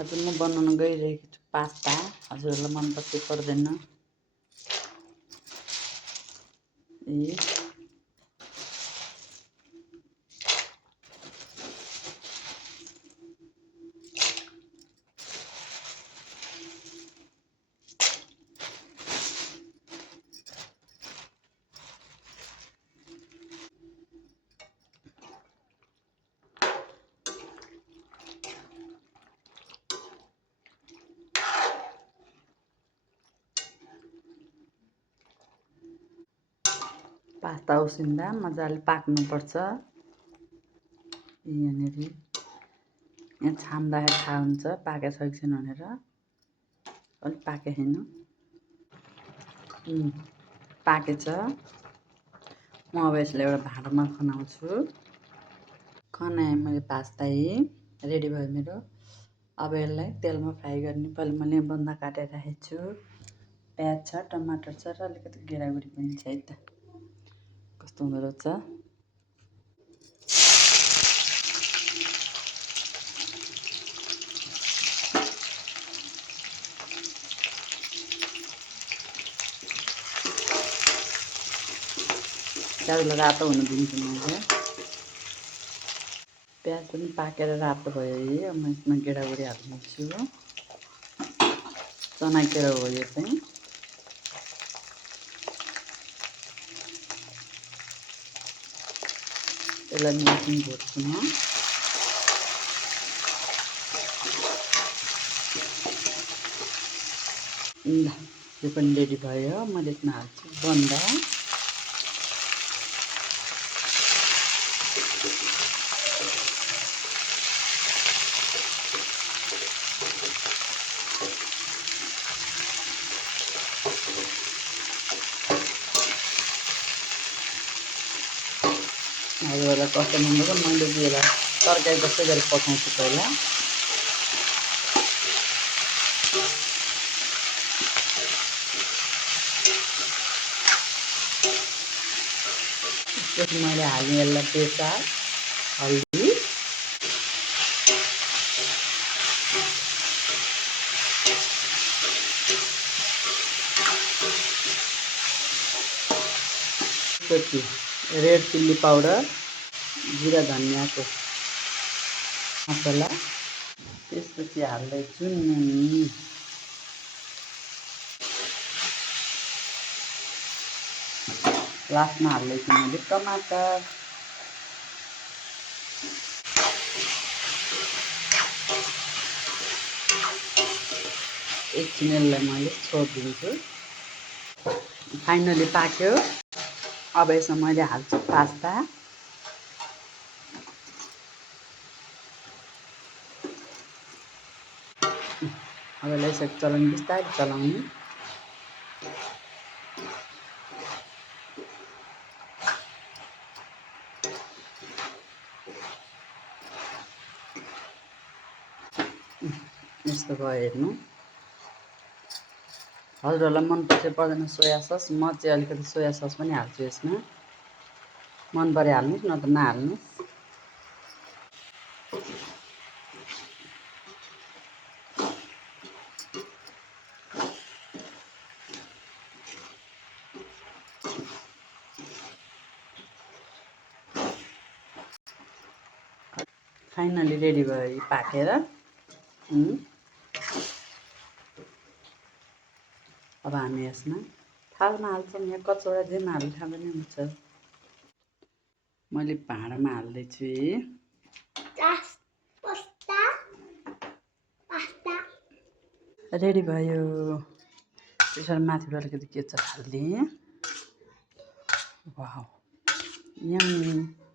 आज म बनाउन गइरहेको छु पास्ता। हजुरहरूलाई मनपर्छ कि पर्दैन? पास्ता उसिन्दा मजाले पाक्नुपर्छ। यहाँनिर यहाँ छाम्दाखेरि थाहा हुन्छ पाकेको छ कि छैन भनेर। अलिक पाकेको छैन, पाकेछ। म अब यसलाई एउटा भाँडामा खनाउँछु। खनाएँ मैले पास्ता रेडी भयो मेरो। अब यसलाई तेलमा फ्राई गर्ने। पहिले मैले बन्दा काटेर राखेको छु। प्याज छ, टमाटर छ र अलिकति गेडागुडी पनि छ है त। कस्तो हुँदो रहेछ। प्याजलाई रातो हुन दिन्छु मैले। प्याज पनि पाकेर रातो भयो अब म यसमा गेडागुडी हाल्नेछु। चनाकेरा हो यो चाहिँ। यसलाई एकछिन भुट्छु म। यो पनि रेडी भयो। मैले यसमा हाल्छु बन्दा। हजुरहरूलाई कस्तो मनपर्छ मैले चाहिँ यसलाई तरकारी जस्तै गरी पकाउँछु पहिला। त्यसपछि मैले हाल्ने यसलाई बेसार, हल्दी, त्यसपछि रेड चिल्ली पाउडर, जिरा धनियाँको मसला, त्यसपछि हाल्दैछु नुन। लास्टमा हाल्दैछु मैले टमाटर। एकछिन यसलाई मैले छोडिदिन्छु। फाइनली पाक्यो। अब यसमा मैले हाल्छु पास्ता। अब यसलाई यसरी चलाउनु, बिस्तारै चलाउनु। यस्तो भयो हेर्नु। हजुरहरूलाई मनपर्छ पर्दैन सोया सस? म चाहिँ अलिकति सोया सस पनि हाल्छु यसमा। मन परे हाल्नुहोस्, न त नहाल्नुहोस्। फाइनली रेडी भयो पाकेर। अब हामी यसमा थालमा हाल्छौँ या कचौरा जेमा हाल्नु थाहा पनि हुन्छ। मैले भाँडामा हाल्दैछु। रेडी भयो। त्यसरी माथिबाट अलिकति केचप हालिदिएँ। Wow, yummy.